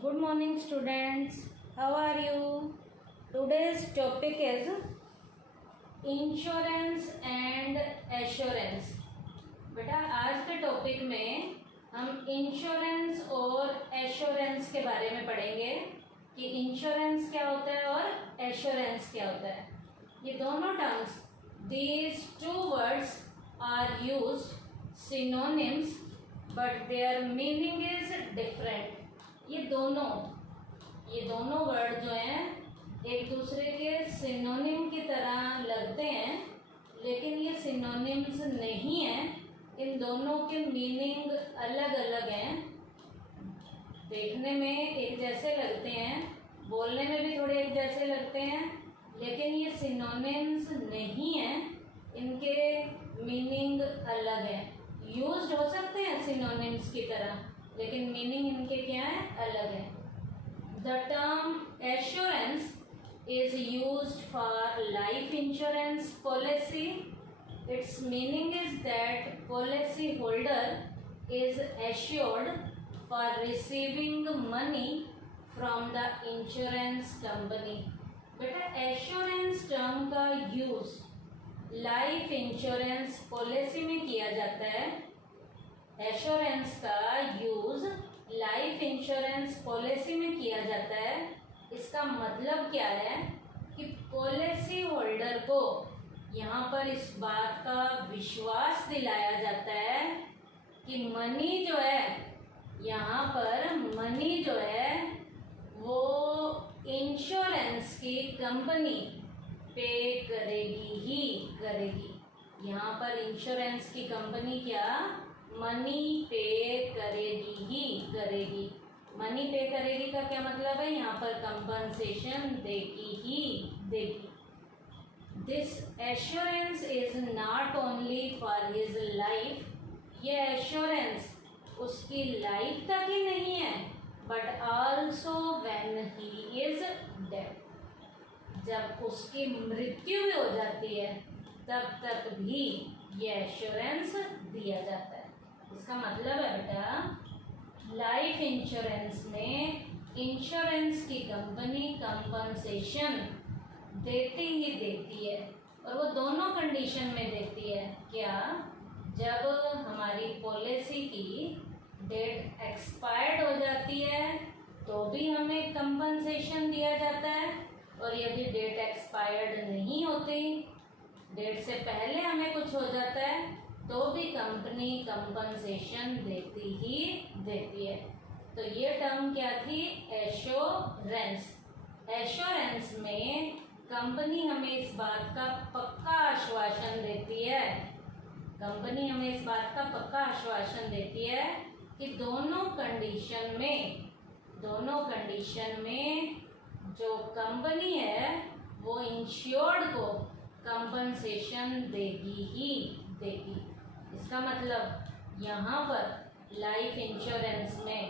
Good morning students. How are you? Today's topic is insurance and assurance. बेटा आज के topic में हम इंश्योरेंस और एश्योरेंस के बारे में पढ़ेंगे कि इंश्योरेंस क्या होता है और एश्योरेंस क्या होता है। ये दोनों terms, these two words are used synonyms but their meaning is different। ये दोनों वर्ड जो हैं एक दूसरे के सिनोनिम की तरह लगते हैं, लेकिन ये सिनोनिम्स नहीं हैं। इन दोनों के मीनिंग अलग अलग हैं। देखने में एक जैसे लगते हैं, बोलने में भी थोड़े एक जैसे लगते हैं, लेकिन ये सिनोनिम्स नहीं हैं। इनके मीनिंग अलग हैं। यूज्ड हो सकते हैं सिनोनिम्स की तरह, लेकिन मीनिंग इनके क्या है, अलग है। The term assurance is used for life insurance policy. Its meaning is that policy holder is assured for receiving money from the insurance company। बेटा एश्योरेंस टर्म का यूज लाइफ इंश्योरेंस पॉलिसी में किया जाता है। एश्योरेंस का use life insurance policy में किया जाता है। इसका मतलब क्या है कि पॉलिसी होल्डर को यहाँ पर इस बात का विश्वास दिलाया जाता है कि मनी जो है, यहाँ पर मनी जो है वो इंश्योरेंस की कंपनी पे करेगी ही करेगी। यहाँ पर इंश्योरेंस की कंपनी क्या मनी पे करेगी ही करेगी। मनी पे करेगी का क्या मतलब है, यहाँ पर कंपनसेशन देगी ही देगी। This assurance is not only for his life. ये एश्योरेंस उसकी लाइफ तक ही नहीं है, but also when he is dead. जब उसकी मृत्यु भी हो जाती है तब तक भी ये एश्योरेंस दिया जाता है। इसका मतलब है बेटा लाइफ इंश्योरेंस में इंश्योरेंस की कंपनी कंपनसेशन देती ही देती है, और वो दोनों कंडीशन में देती है। क्या, जब हमारी पॉलिसी की डेट एक्सपायर्ड हो जाती है तो भी हमें कंपनसेशन दिया जाता है, और यदि डेट एक्सपायर्ड नहीं होती, डेट से पहले हमें कुछ हो जाता है, तो भी कंपनी कंपनसेशन देती ही देती है। तो ये टर्म क्या थी, एश्योरेंस। एश्योरेंस में कंपनी हमें इस बात का पक्का आश्वासन देती है, कंपनी हमें इस बात का पक्का आश्वासन देती है कि दोनों कंडीशन में जो कंपनी है वो इंश्योर्ड को कंपनसेशन देगी ही देगी। इसका मतलब यहाँ पर लाइफ इंश्योरेंस में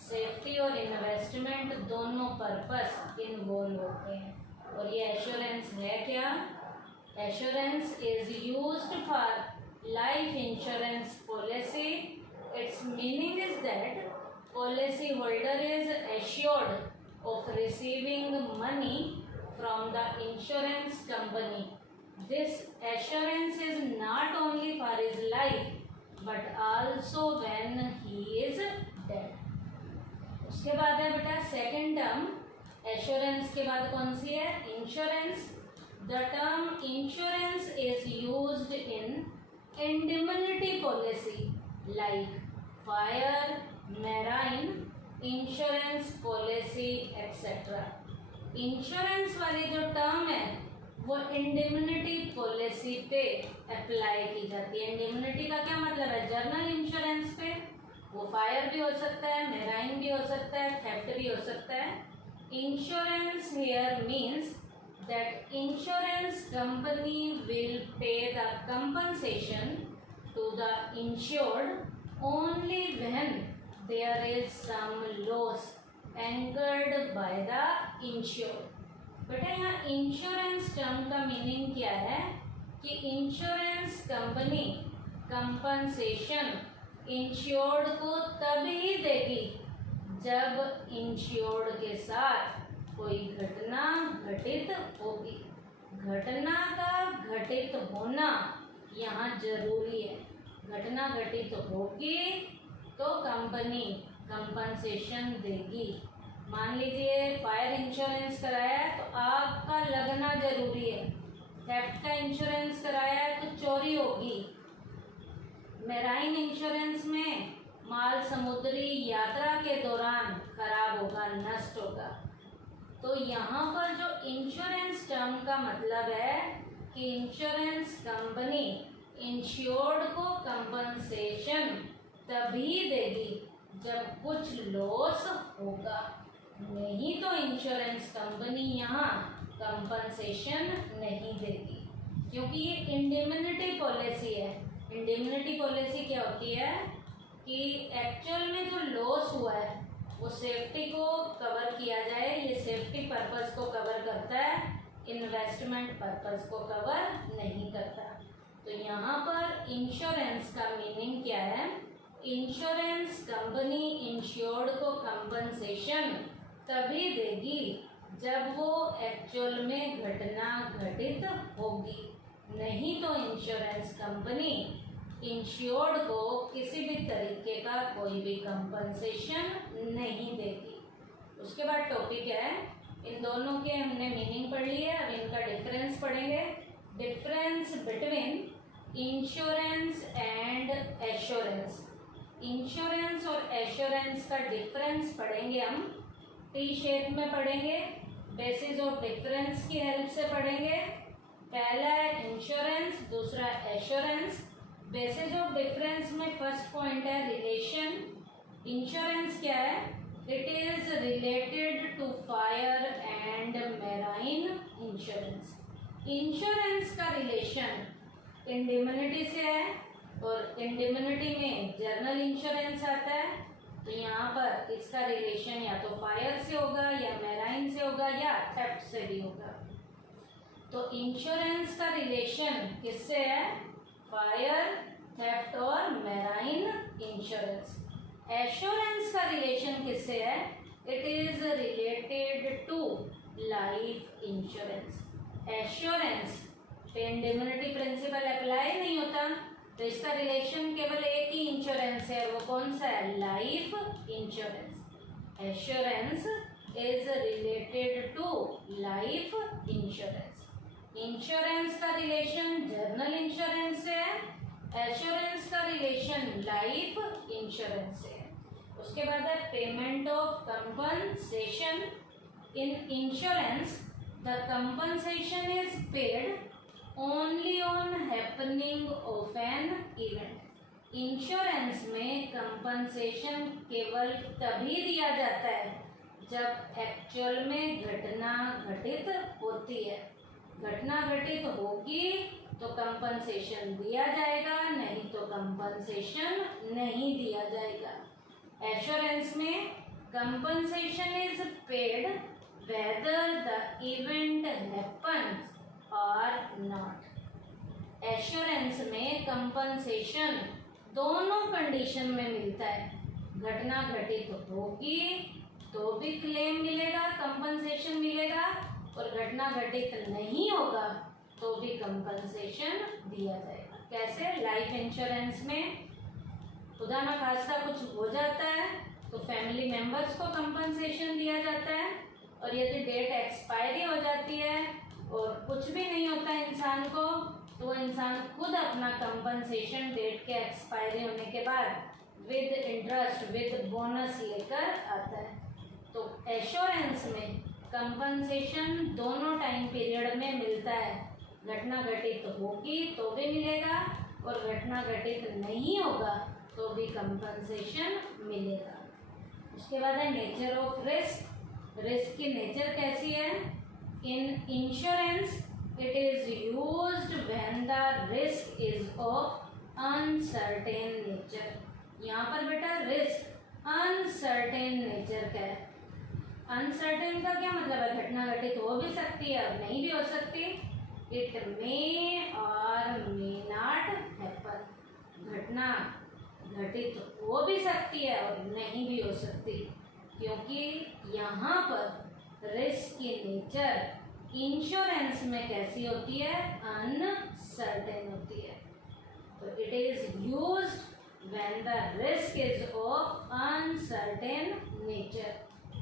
सेफ्टी और इन्वेस्टमेंट दोनों पर्पस इन्वॉल्व होते हैं। और ये एश्योरेंस है क्या, assurance is used for life insurance policy. It's meaning is that policy holder is assured of receiving money from the insurance company. This assurance is not only for his life but also when he is dead। उसके बाद है बेटा second term, assurance के बाद कौन सी है, insurance. The term insurance is used in indemnity policy like fire, marine insurance policy etcetera. Insurance वाली जो टर्म है वो इंडेमनिटी पॉलिसी पे अप्लाई की जाती है। इंडेमनिटी का क्या मतलब है, जर्नल इंश्योरेंस पे। वो फायर भी हो सकता है, मैराइन भी हो सकता है, थेफ्ट भी हो सकता है। Insurance here means that insurance company will pay the compensation to the insured only when there is some loss incurred by the insured. बेटा यहाँ इंश्योरेंस टर्म का मीनिंग क्या है कि इंश्योरेंस कंपनी कंपनसेशन इंश्योर्ड को तभी देगी जब इंश्योर्ड के साथ कोई घटना घटित होगी। घटना का घटित होना यहाँ जरूरी है। घटना घटित होगी तो कंपनी कंपनसेशन देगी। मान लीजिए फायर इंश्योरेंस कराया है तो आग का लगना जरूरी है। थेफ्ट का इंश्योरेंस कराया है तो चोरी होगी। मैराइन इंश्योरेंस में माल समुद्री यात्रा के दौरान खराब होगा, नष्ट होगा। तो यहाँ पर जो इंश्योरेंस टर्म का मतलब है कि इंश्योरेंस कंपनी इंश्योर्ड को कंपनसेशन तभी देगी जब कुछ लॉस होगा, नहीं तो इंश्योरेंस कंपनी यहाँ कंपनसेशन नहीं देगी, क्योंकि ये इंडेमनिटी पॉलिसी है। इंडेमनिटी पॉलिसी क्या होती है कि एक्चुअल में जो लॉस हुआ है वो सेफ्टी को कवर किया जाए। ये सेफ्टी पर्पस को कवर करता है, इन्वेस्टमेंट पर्पस को कवर नहीं करता। तो यहाँ पर इंश्योरेंस का मीनिंग क्या है? इंश्योरेंस कंपनी इंश्योर्ड को कंपनसेशन तभी देगी जब वो एक्चुअल में घटना घटित होगी, नहीं तो इंश्योरेंस कंपनी इंश्योर्ड को किसी भी तरीके का कोई भी कंपनसेशन नहीं देगी। उसके बाद टॉपिक है, इन दोनों के हमने मीनिंग पढ़ ली है, अब इनका डिफरेंस पढ़ेंगे। Difference between insurance and assurance. Insurance और एश्योरेंस का डिफरेंस पढ़ेंगे हम, टी शेप में पढ़ेंगे, बेसिस ऑफ डिफरेंस की हेल्प से पढ़ेंगे। पहला है इंश्योरेंस, दूसरा एश्योरेंस। बेसिस ऑफ डिफरेंस में फर्स्ट पॉइंट है रिलेशन। इंश्योरेंस क्या है? It is related to fire and marine insurance. Insurance का रिलेशन इंडेमनिटी से है और इंडेमनिटी में जनरल इंश्योरेंस आता है। तो यहाँ पर इसका रिलेशन या तो फायर से होगा या मैराइन से होगा या थेफ्ट से भी होगा। तो इंश्योरेंस का रिलेशन किससे है? फायर, थेफ्ट और मैराइन इंश्योरेंस। एश्योरेंस का रिलेशन किससे है? It is related to life insurance. Assurance पे इंडेमनिटी प्रिंसिपल अप्लाई नहीं होता, तो इसका रिलेशन केवल एक ही इंश्योरेंस है, वो कौन सा है? Life insurance. Assurance is related to life insurance. Insurance का रिलेशन जनरल इंश्योरेंस से है, एश्योरेंस का रिलेशन लाइफ इंश्योरेंस से है। उसके बाद है payment of compensation. In insurance the compensation is paid only on happening of an event. Insurance में कंपनसेशन केवल तभी दिया जाता है जब एक्चुअल में घटना घटित होती है। घटना घटित होगी तो कंपनसेशन दिया जाएगा, नहीं तो कंपनसेशन नहीं दिया जाएगा। एश्योरेंस में compensation is paid whether the event happens और नॉट। एश्योरेंस में कंपनसेशन दोनों कंडीशन में मिलता है। घटना घटित होगी तो भी क्लेम मिलेगा, कंपनसेशन मिलेगा, और घटना घटित नहीं होगा तो भी कंपनसेशन दिया जाएगा। कैसे? लाइफ इंश्योरेंस में खुदा न खास्ता कुछ हो जाता है तो फैमिली मेंबर्स को कंपनसेशन दिया जाता है, और यदि डेट एक्सपायरी हो जाती है और कुछ भी नहीं होता इंसान को, तो वो इंसान खुद अपना कंपनसेशन डेट के एक्सपायरी होने के बाद विद इंटरेस्ट, विद बोनस लेकर आता है। तो एश्योरेंस में कंपनसेशन दोनों टाइम पीरियड में मिलता है। घटना घटित होगी तो भी मिलेगा और घटना घटित नहीं होगा तो भी कंपनसेशन मिलेगा। उसके बाद है नेचर ऑफ रिस्क। रिस्क की नेचर कैसी है? In insurance it is used when the risk is of uncertain nature. यहाँ पर बेटा रिस्क अनसर्टेन नेचर का है। अनसर्टेन का क्या मतलब है? घटना घटित हो भी सकती है और नहीं भी हो सकती। इट मे और मे नॉट हैपन। घटना घटित हो भी सकती है और नहीं भी हो सकती। क्योंकि यहाँ पर रिस्क की नेचर इंश्योरेंस में कैसी होती है, अनसर्टेन होती है। तो it is used when the risk is of uncertain nature,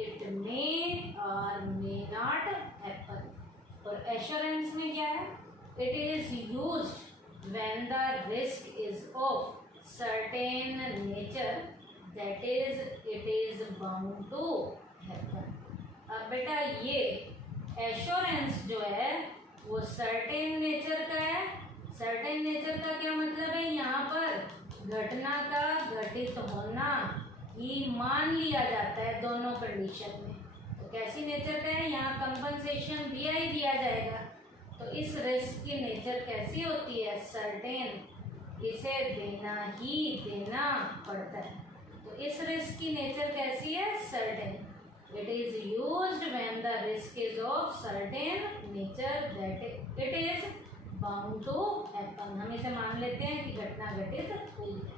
it may और मे नॉट हैपन। और एश्योरेंस में क्या है, it is used when the risk is of certain nature, that is it is bound to happen. अब बेटा ये assurance जो है वो सर्टेन नेचर का है। सर्टेन नेचर का क्या मतलब है, यहाँ पर घटना का घटित होना ही मान लिया जाता है दोनों कंडीशन में। तो कैसी नेचर का है, यहाँ कंपनसेशन दिया ही दिया जाएगा। तो इस रिस्क की नेचर कैसी होती है, सर्टेन, इसे देना ही देना पड़ता है। तो इस रिस्क की नेचर कैसी है, certain. It is used when the risk is of certain nature, that it is bound to happen. हम इसे मान लेते हैं कि घटना घटित हुई है।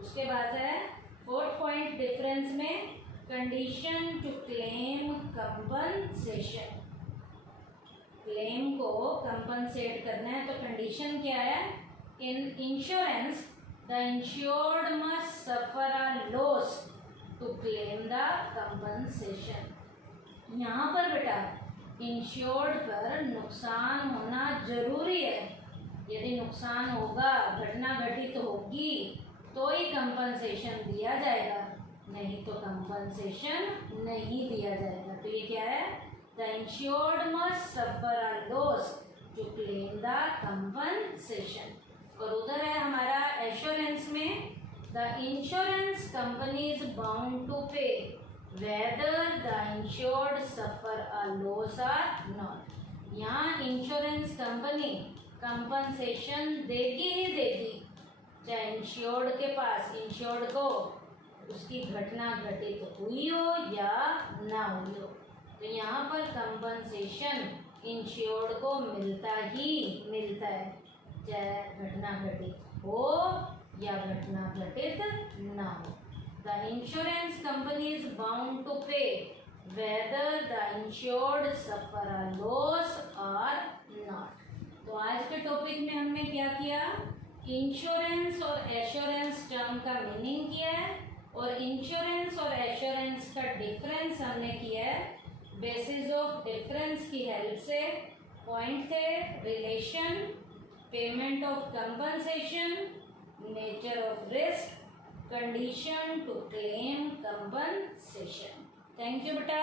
उसके बाद है फोर्थ पॉइंट डिफरेंस में, condition to claim compensation. Claim को कंपनसेट करना है तो कंडीशन क्या है, in insurance the insured must suffer a loss to claim the compensation. यहाँ पर बेटा इंश्योर्ड पर नुकसान होना जरूरी है। यदि नुकसान होगा, घटना घटित होगी तो ही कंपनसेशन दिया जाएगा, नहीं तो कंपनसेशन नहीं दिया जाएगा। तो ये क्या है, the insured must suffer a loss to claim the compensation. और उधर है हमारा एश्योरेंस में, the insurance company is bound to pay whether the insured suffer a loss or not. यहाँ इंश्योरेंस कंपनी कंपनसेशन देगी ही देगी, चाहे इंश्योर्ड के पास, इंश्योर्ड को उसकी घटना घटित हुई हो या ना हुई हो। तो यहाँ पर कंपनसेशन इंश्योर्ड को मिलता ही मिलता है, चाहे घटना घटित हो या घटना घटित ना हो। The insurance company is bound to pay whether the insured suffer a loss और नॉट। तो आज के टॉपिक में हमने क्या किया, इंश्योरेंस और एश्योरेंस टर्म का मीनिंग किया है, और इंश्योरेंस और एश्योरेंस का डिफरेंस हमने किया है। बेसिस ऑफ डिफरेंस की हेल्प से पॉइंट थे relation, payment of compensation, nature of risk, condition to claim compensation. Thank you बेटा।